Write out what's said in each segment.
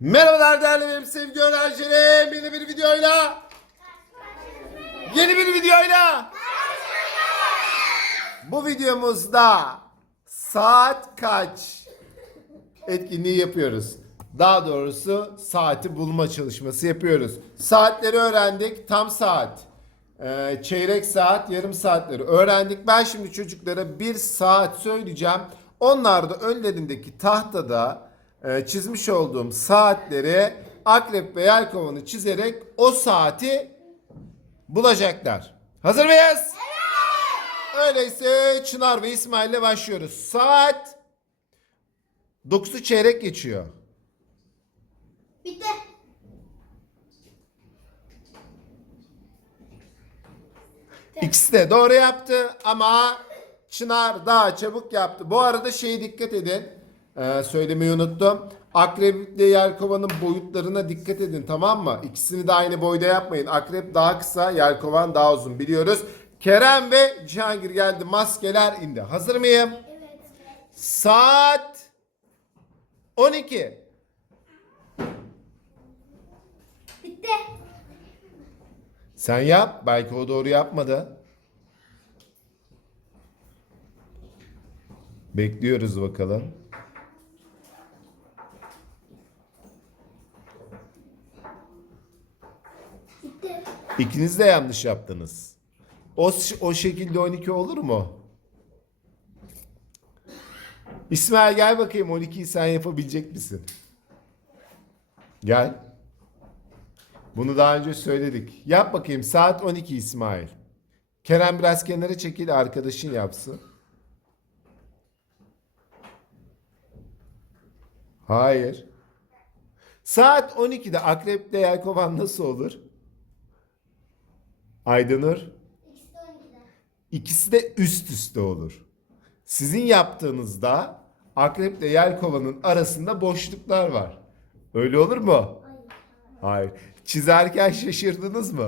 Merhabalar değerli benim sevgili öğrencilerim. Yeni bir videoyla Yeni bir videoyla Bu videomuzda saat kaç etkinliği yapıyoruz. Daha doğrusu saati bulma çalışması yapıyoruz. Saatleri öğrendik. Tam saat. Ee, çeyrek saat, yarım saatleri öğrendik. Ben şimdi çocuklara bir saat söyleyeceğim. Onlar da önlerindeki tahtada e, çizmiş olduğum saatleri akrep ve yelkovanı çizerek o saati bulacaklar. Hazır mıyız? Öyleyse Çınar ve İsmail ile başlıyoruz. Saat 9'u çeyrek geçiyor. Bitti. İkisi de doğru yaptı ama Çınar daha çabuk yaptı. Bu arada şeye dikkat edin. Ee, söylemeyi unuttum. Akreple yelkovanın boyutlarına dikkat edin tamam mı? İkisini de aynı boyda yapmayın. Akrep daha kısa, yelkovan daha uzun biliyoruz. Kerem ve Cihangir geldi. Maskeler indi. Hazır mıyım? Evet. Saat 12. Bitti. Sen yap. Belki o doğru yapmadı. Bekliyoruz bakalım. İkiniz de yanlış yaptınız. O, o şekilde 12 olur mu? İsmail gel bakayım 12'yi sen yapabilecek misin? Gel. Bunu daha önce söyledik. Yap bakayım saat 12 İsmail. Kerem biraz kenara çekil arkadaşın yapsın. Hayır. Saat 12'de akreple yelkovan nasıl olur? Aydınur. İkisi de 12'de. İkisi de üst üste olur. Sizin yaptığınızda akreple yelkovanın arasında boşluklar var. Öyle olur mu? Hayır. Çizerken şaşırdınız mı?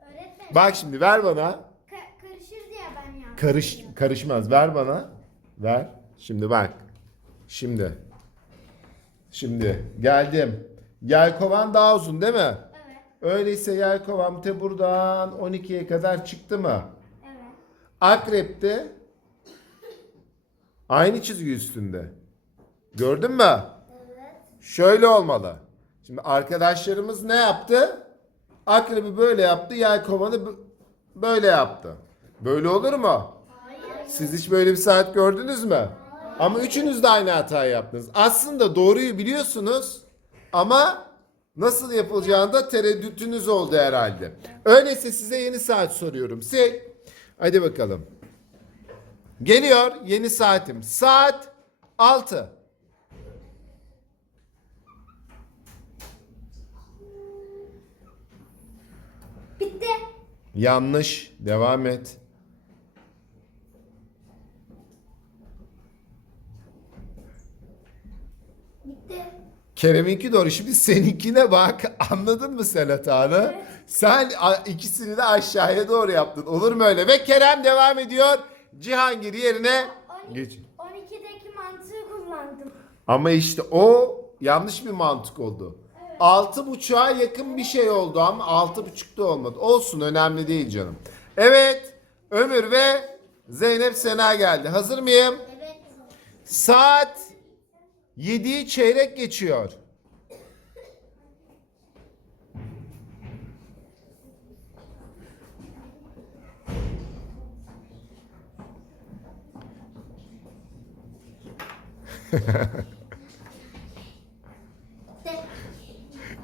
Öğretmen. Bak şimdi ver bana. Ka- karışır diye ben ya. Karış karışmaz. Ver bana. Ver. Şimdi bak. Şimdi. Şimdi geldim. Yelkovan daha uzun değil mi? Öyleyse yelkovan te buradan 12'ye kadar çıktı mı? Evet. Akrep'te aynı çizgi üstünde. Gördün mü? Evet. Şöyle olmalı. Şimdi arkadaşlarımız ne yaptı? Akrebi böyle yaptı, yelkovanı böyle yaptı. Böyle olur mu? Hayır. Siz hiç böyle bir saat gördünüz mü? Ama üçünüz de aynı hatayı yaptınız. Aslında doğruyu biliyorsunuz ama nasıl yapılacağında tereddütünüz oldu herhalde. Öyleyse size yeni saat soruyorum. Sil. Hadi bakalım. Geliyor yeni saatim. Saat 6. Bitti. Yanlış. Devam et. Bitti. Kerem'inki doğru. Şimdi seninkine bak. Anladın mı sen hatanı? Sen ikisini de aşağıya doğru yaptın. Olur mu öyle? Ve Kerem devam ediyor. Cihangir yerine geç. 12'deki mantığı kullandım. Ama işte o yanlış bir mantık oldu. Altı buçuğa yakın bir şey oldu ama altı buçukta olmadı. Olsun önemli değil canım. Evet Ömür ve Zeynep Sena geldi. Hazır mıyım? Evet. Saat 7'yi çeyrek geçiyor.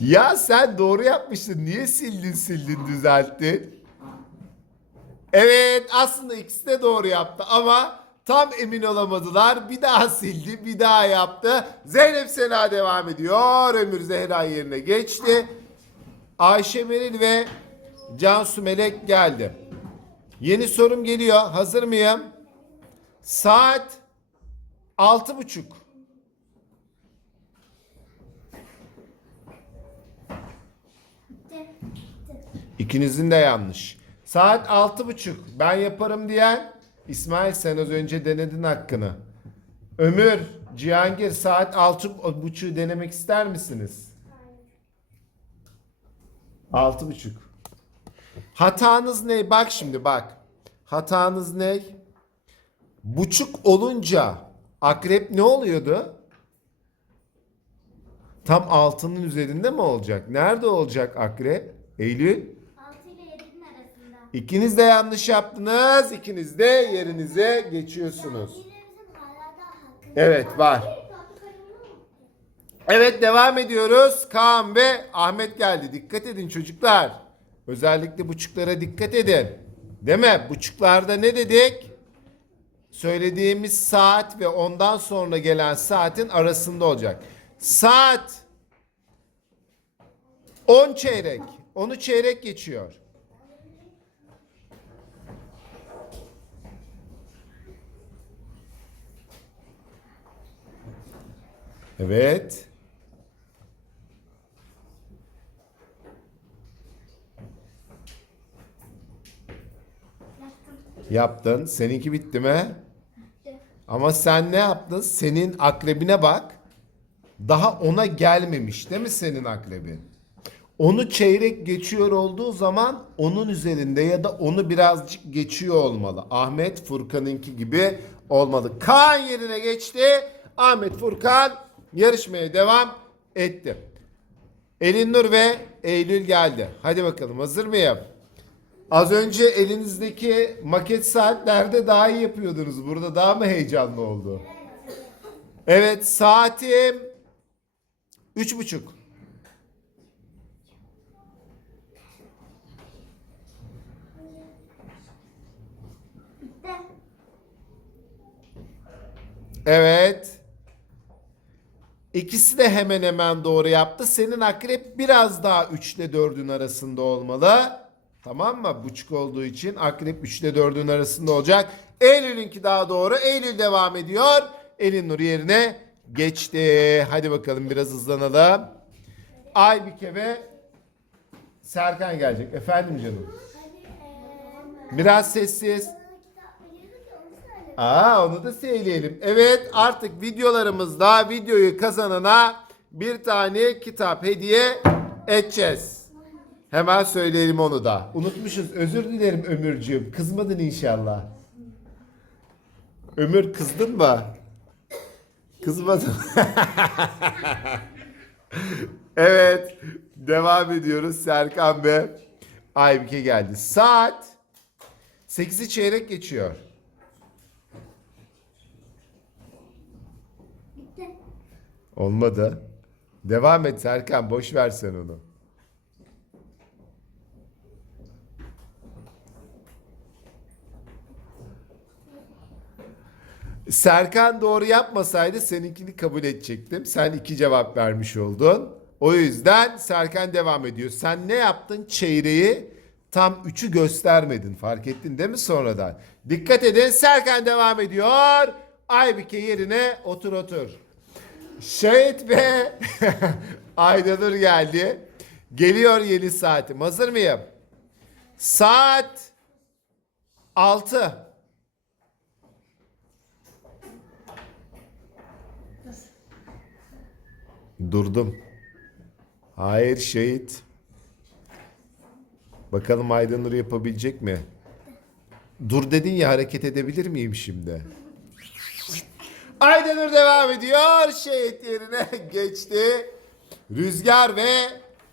Ya sen doğru yapmıştın. Niye sildin sildin düzelttin? Evet aslında ikisi de doğru yaptı ama tam emin olamadılar. Bir daha sildi bir daha yaptı. Zeynep Sena devam ediyor. Ömür Zehra yerine geçti. Ayşe Melil ve Cansu Melek geldi. Yeni sorum geliyor. Hazır mıyım? Saat altı buçuk. İkinizin de yanlış. Saat altı buçuk. Ben yaparım diyen İsmail sen az önce denedin hakkını. Ömür, Cihangir saat altı buçuğu denemek ister misiniz? Altı buçuk. Hatanız ne? Bak şimdi bak. Hatanız ne? Buçuk olunca akrep ne oluyordu? Tam altının üzerinde mi olacak? Nerede olacak akrep? Eylül? 6 ile 7'nin arasında. İkiniz de yanlış yaptınız. İkiniz de yerinize geçiyorsunuz. Evet var. Evet devam ediyoruz. Kaan ve Ahmet geldi. Dikkat edin çocuklar. Özellikle buçuklara dikkat edin. Değil mi? Buçuklarda ne dedik? Söylediğimiz saat ve ondan sonra gelen saatin arasında olacak. Saat 10 çeyrek. Onu çeyrek geçiyor. Evet. Yaptın. Seninki bitti mi? Ama sen ne yaptın? Senin akrebine bak. Daha ona gelmemiş değil mi senin akrebin? Onu çeyrek geçiyor olduğu zaman onun üzerinde ya da onu birazcık geçiyor olmalı. Ahmet Furkan'ınki gibi olmalı. Kaan yerine geçti. Ahmet Furkan yarışmaya devam etti. Elinur ve Eylül geldi. Hadi bakalım hazır mıyım? Az önce elinizdeki maket saatlerde daha iyi yapıyordunuz. Burada daha mı heyecanlı oldu? Evet saatim üç buçuk. Evet. İkisi de hemen hemen doğru yaptı. Senin akrep biraz daha 3 ile 4'ün arasında olmalı. Tamam mı? Buçuk olduğu için akrep 3 ile 4'ün arasında olacak. Eylül'ünki daha doğru. Eylül devam ediyor. Elin Nur yerine geçti. Hadi bakalım biraz hızlanalım. Aybike ve Serkan gelecek. Efendim canım. Biraz sessiz. Kitap veriyorduk ya onu söyle. Aa onu da söyleyelim. Evet artık videolarımızda videoyu kazanana bir tane kitap hediye edeceğiz. Hemen söyleyelim onu da. Unutmuşuz. Özür dilerim Ömürcüğüm. Kızmadın inşallah. Ömür kızdın mı? Kızmadın. evet. Devam ediyoruz. Serkan ve Aybike geldi. Saat 8'i çeyrek geçiyor. Olmadı. Devam et Serkan boş ver sen onu. Serkan doğru yapmasaydı seninkini kabul edecektim. Sen iki cevap vermiş oldun. O yüzden Serkan devam ediyor. Sen ne yaptın? Çeyreği tam üçü göstermedin. Fark ettin değil mi sonradan? Dikkat edin Serkan devam ediyor. Aybike yerine otur otur. Şehit be. Aydanur geldi. Geliyor yeni saatim. Hazır mıyım? Saat 6. Durdum. Hayır şehit. Bakalım Aydanur yapabilecek mi? Dur dedin ya hareket edebilir miyim şimdi? Aydanur devam ediyor. Şehit yerine geçti. Rüzgar ve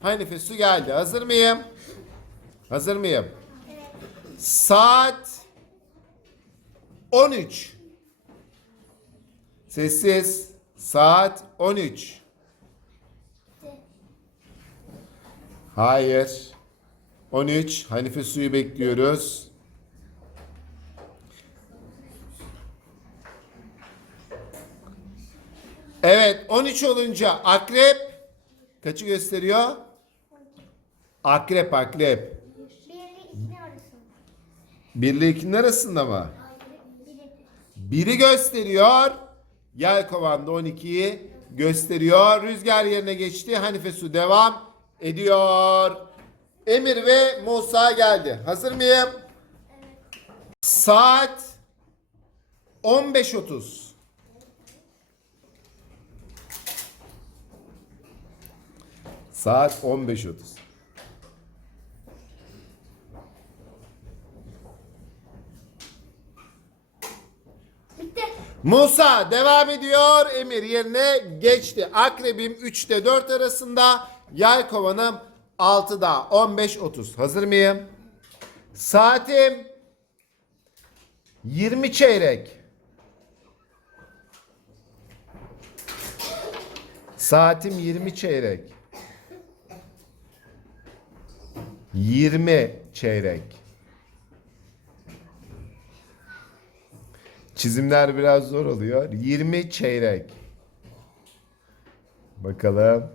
Hanife su geldi. Hazır mıyım? Hazır mıyım? Saat 13. Sessiz. Saat 13. Hayır. 13. Hanife suyu bekliyoruz. Evet 13 olunca akrep kaçı gösteriyor? Akrep akrep. 1 ile 2'nin arasında. 1 ile 2'nin arasında mı? Biri. Gösteriyor. Yelkovan da 12'yi gösteriyor. Rüzgar yerine geçti. Hanife Su devam ediyor. Emir ve Musa geldi. Hazır mıyım? Saat 15.30. Saat 15.30. Bitti. Musa devam ediyor. Emir yerine geçti. Akrebim 3'te 4 arasında. Yay kovanım 6'da 15.30. Hazır mıyım? Saatim 20 çeyrek. Saatim 20 çeyrek. 20 çeyrek. Çizimler biraz zor oluyor. 20 çeyrek. Bakalım.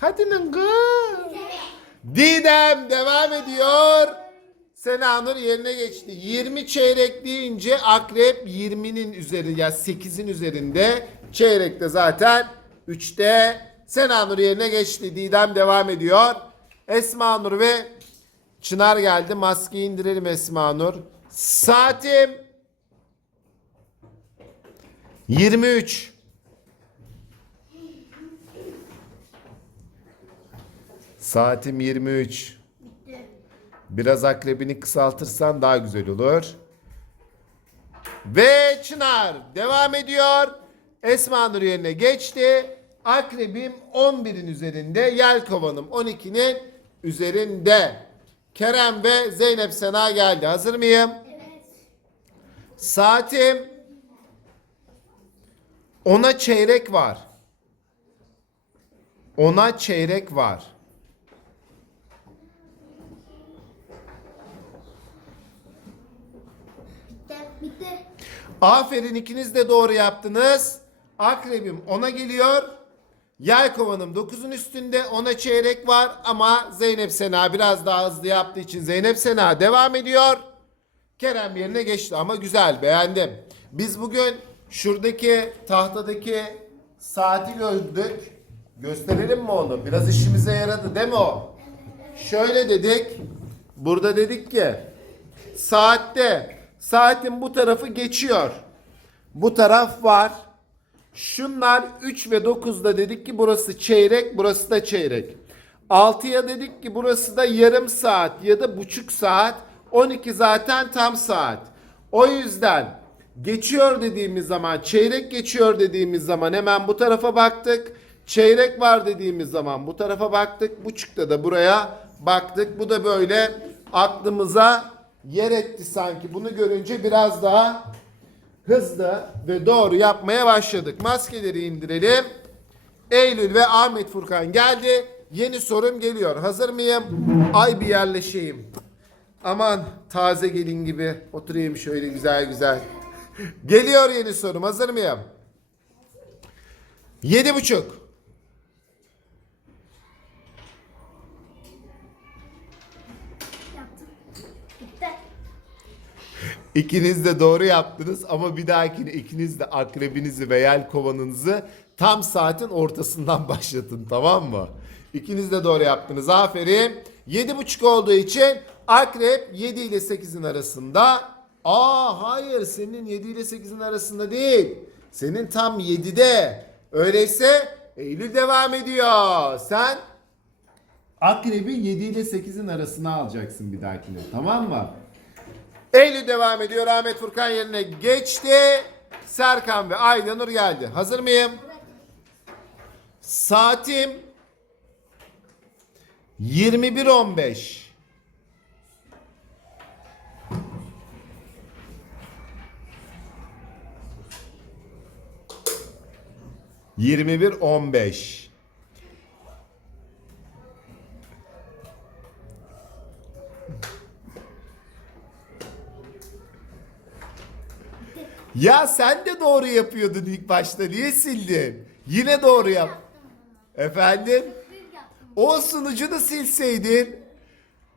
Hadi lan. Didem devam ediyor. Senanur yerine geçti. 20 çeyrek deyince akrep 20'nin üzeri ya 8'in üzerinde. Çeyrekte zaten 3'te. Senanur yerine geçti. Didem devam ediyor. Esma Nur ve Çınar geldi. Maskeyi indirelim Esma Nur. Saatim 23. Saatim 23. Biraz akrebini kısaltırsan daha güzel olur. Ve Çınar devam ediyor. Esma Nur yerine geçti. Akrebim 11'in üzerinde. Yelkovanım 12'nin üzerinde. Kerem ve Zeynep Sena geldi. Hazır mıyım? Evet. Saatim ona çeyrek var. Ona çeyrek var. Bitti. Bitti. Aferin ikiniz de doğru yaptınız. Akrebim ona geliyor. Yay kovanım 9'un üstünde ona çeyrek var ama Zeynep Sena biraz daha hızlı yaptığı için Zeynep Sena devam ediyor. Kerem yerine geçti ama güzel beğendim. Biz bugün şuradaki tahtadaki saati gördük. Gösterelim mi onu? Biraz işimize yaradı değil mi o? Şöyle dedik. Burada dedik ki saatte saatin bu tarafı geçiyor. Bu taraf var. Şunlar 3 ve 9'da dedik ki burası çeyrek, burası da çeyrek. 6'ya dedik ki burası da yarım saat ya da buçuk saat. 12 zaten tam saat. O yüzden geçiyor dediğimiz zaman, çeyrek geçiyor dediğimiz zaman hemen bu tarafa baktık. Çeyrek var dediğimiz zaman bu tarafa baktık. Buçukta da buraya baktık. Bu da böyle aklımıza yer etti sanki. Bunu görünce biraz daha hızlı ve doğru yapmaya başladık. Maskeleri indirelim. Eylül ve Ahmet Furkan geldi. Yeni sorum geliyor. Hazır mıyım? Ay bir yerleşeyim. Aman taze gelin gibi oturayım şöyle güzel güzel. Geliyor yeni sorum. Hazır mıyım? Yedi buçuk. İkiniz de doğru yaptınız ama bir dahakine ikiniz de akrebinizi ve yel kovanınızı tam saatin ortasından başlatın tamam mı? İkiniz de doğru yaptınız aferin. Yedi buçuk olduğu için akrep 7 ile 8'in arasında. Aa hayır senin 7 ile 8'in arasında değil. Senin tam 7'de. Öyleyse Eylül devam ediyor. Sen akrebi 7 ile 8'in arasına alacaksın bir dahakine tamam mı? Eylül devam ediyor. Ahmet Furkan yerine geçti. Serkan ve Aydanur geldi. Hazır mıyım? Saatim 21.15. Yirmi bir on beş. Ya sen de doğru yapıyordun ilk başta. Niye sildin? Yine doğru yap. Efendim? O sunucunu silseydin.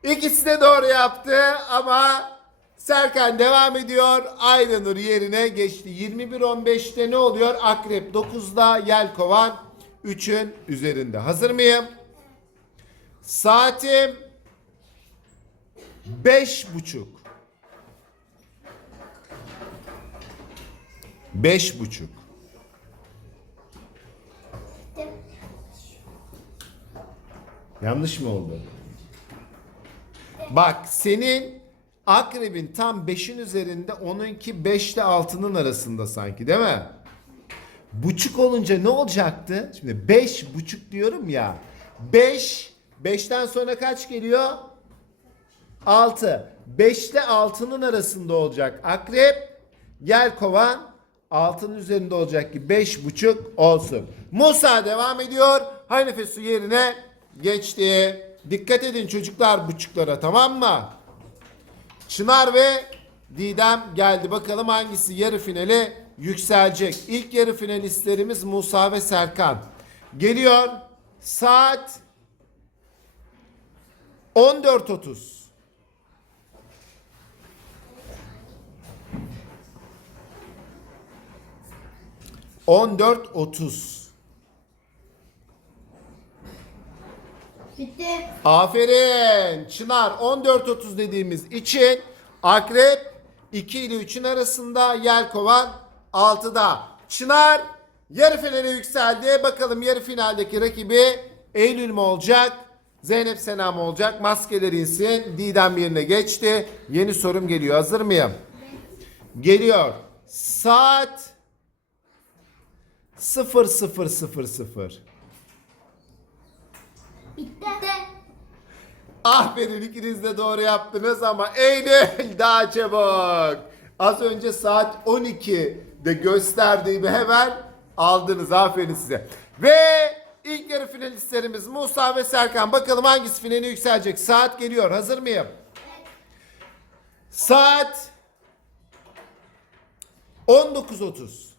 İkisi de doğru yaptı ama Serkan devam ediyor. Aynanur yerine geçti. 21-15'te ne oluyor? Akrep 9'da Yelkovan 3'ün üzerinde. Hazır mıyım? Saatim 5 buçuk. Beş buçuk. Yanlış mı oldu? Bak senin akrebin tam 5'in üzerinde onunki 5 ile 6'nın arasında sanki değil mi? Buçuk olunca ne olacaktı? Şimdi 5 buçuk diyorum ya. 5 5'ten sonra kaç geliyor? 6. 5 ile 6'nın arasında olacak. Akrep gel kovan 6'nın üzerinde olacak ki 5 buçuk olsun. Musa devam ediyor. Hanife su yerine geçti. Dikkat edin çocuklar buçuklara tamam mı? Çınar ve Didem geldi. Bakalım hangisi yarı finale yükselecek. İlk yarı finalistlerimiz Musa ve Serkan. Geliyor. Saat 14.30. On dört otuz. Bitti. Aferin. Çınar 14.30 dediğimiz için akrep 2 ile 3'ün arasında Yelkovan 6'da. Çınar yarı finale yükseldi. Bakalım yarı finaldeki rakibi Eylül mü olacak? Zeynep Sena mı olacak? Maskeleri insin. Didem yerine geçti. Yeni sorum geliyor. Hazır mıyım? Geliyor. Saat 0000. Bitti. Aferin ikiniz de doğru yaptınız ama Eylül daha çabuk. Az önce saat 12'de gösterdiğimi hemen aldınız. Aferin size. Ve ilk yarı finalistlerimiz Musa ve Serkan. Bakalım hangisi finale yükselecek. Saat geliyor. Hazır mıyım? Saat 19.30.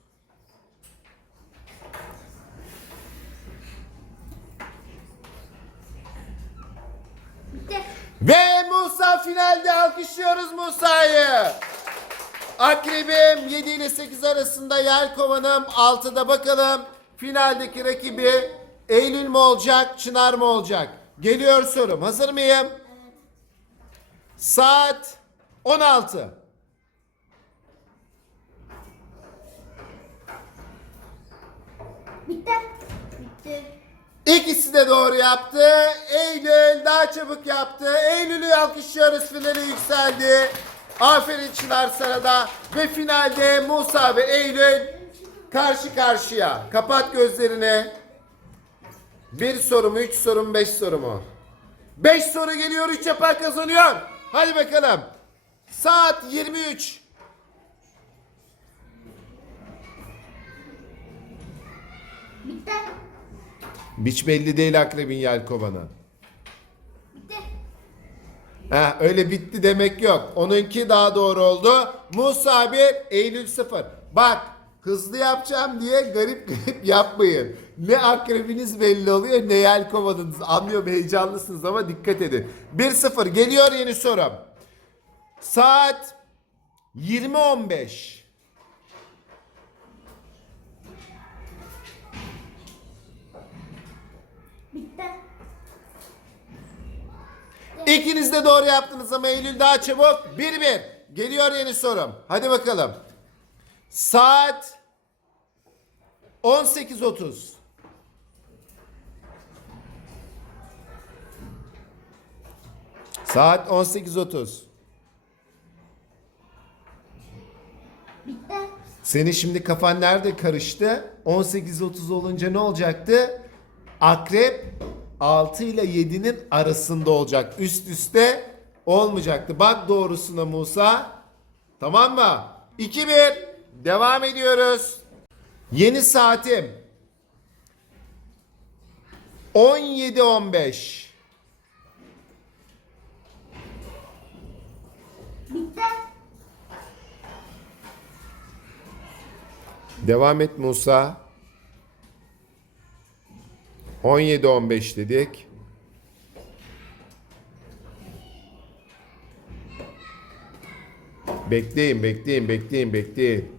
Ve Musa finalde alkışlıyoruz Musa'yı. Akrebim 7 ile 8 arasında Yelkovan'ım 6'da bakalım finaldeki rakibi Eylül mü olacak Çınar mı olacak? Geliyor sorum hazır mıyım? Saat 16. Bitti. İkisi de doğru yaptı. Eylül daha çabuk yaptı. Eylül'ü alkışlıyoruz finale yükseldi. Aferin Çınar sana da. Ve finalde Musa ve Eylül karşı karşıya. Kapat gözlerini. Bir soru mu, üç soru mu, beş soru mu? Beş soru geliyor, üç yapan kazanıyor. Hadi bakalım. Saat 23. Bitti. Hiç belli değil akrebin yelkovanı. Bitti. Ha, öyle bitti demek yok. Onunki daha doğru oldu. Musa 1, Eylül 0. Bak hızlı yapacağım diye garip garip yapmayın. Ne akrebiniz belli oluyor ne yelkovanınız. Anlıyorum heyecanlısınız ama dikkat edin. 1-0 geliyor yeni sorum. Saat 20.15. İkiniz de doğru yaptınız ama Eylül daha çabuk. 1-1. Geliyor yeni sorum. Hadi bakalım. Saat 18.30. Saat 18.30. Bitti. Senin şimdi kafan nerede karıştı? 18.30 olunca ne olacaktı? Akrep 6 ile 7'nin arasında olacak. Üst üste olmayacaktı. Bak doğrusuna Musa. Tamam mı? 2-1. Devam ediyoruz. Yeni saatim. 17.15. Bitti. Devam et Musa. 17-15 dedik. Bekleyin, bekleyin, bekleyin, bekleyin.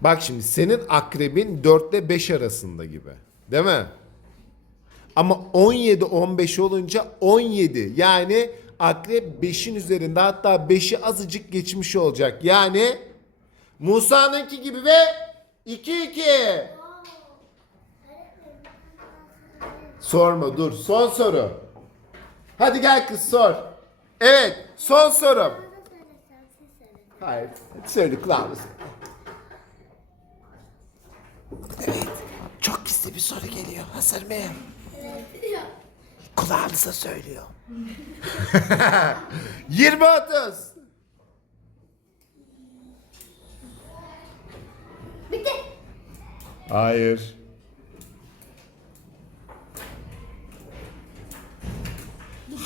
Bak şimdi senin akrebin 4 ile 5 arasında gibi. Değil mi? Ama 17-15 olunca 17. Yani akrep 5'in üzerinde hatta 5'i azıcık geçmiş olacak. Yani Musa'nınki gibi ve 2-2. Sorma dur. Son soru. Hadi gel kız sor. Evet. Son sorum. Hayır. Söyle kulağımız. Evet. Çok gizli bir soru geliyor. Hazır mıyım? Kulağınıza söylüyor. 20 30. Bitti. Hayır.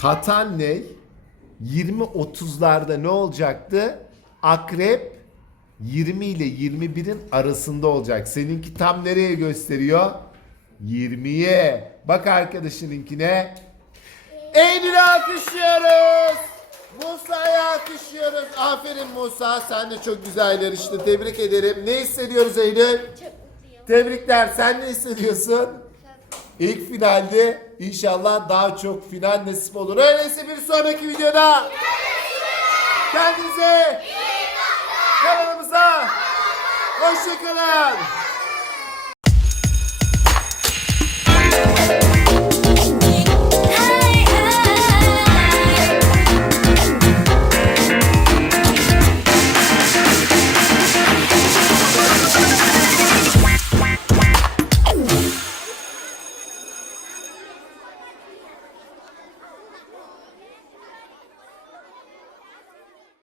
Hatan ne? 20-30'larda ne olacaktı? Akrep 20 ile 21'in arasında olacak. Seninki tam nereye gösteriyor? 20'ye. Bak arkadaşınınkine. Eylül'ü alkışlıyoruz. Musa'yı alkışlıyoruz. Aferin Musa. Sen de çok güzel yarıştın. Tebrik ederim. Ne hissediyoruz Eylül? Çok mutluyum. Tebrikler. Sen ne hissediyorsun? İlk finalde inşallah daha çok final nasip olur. Öyleyse bir sonraki videoda kendinize kanalımıza hoşçakalın.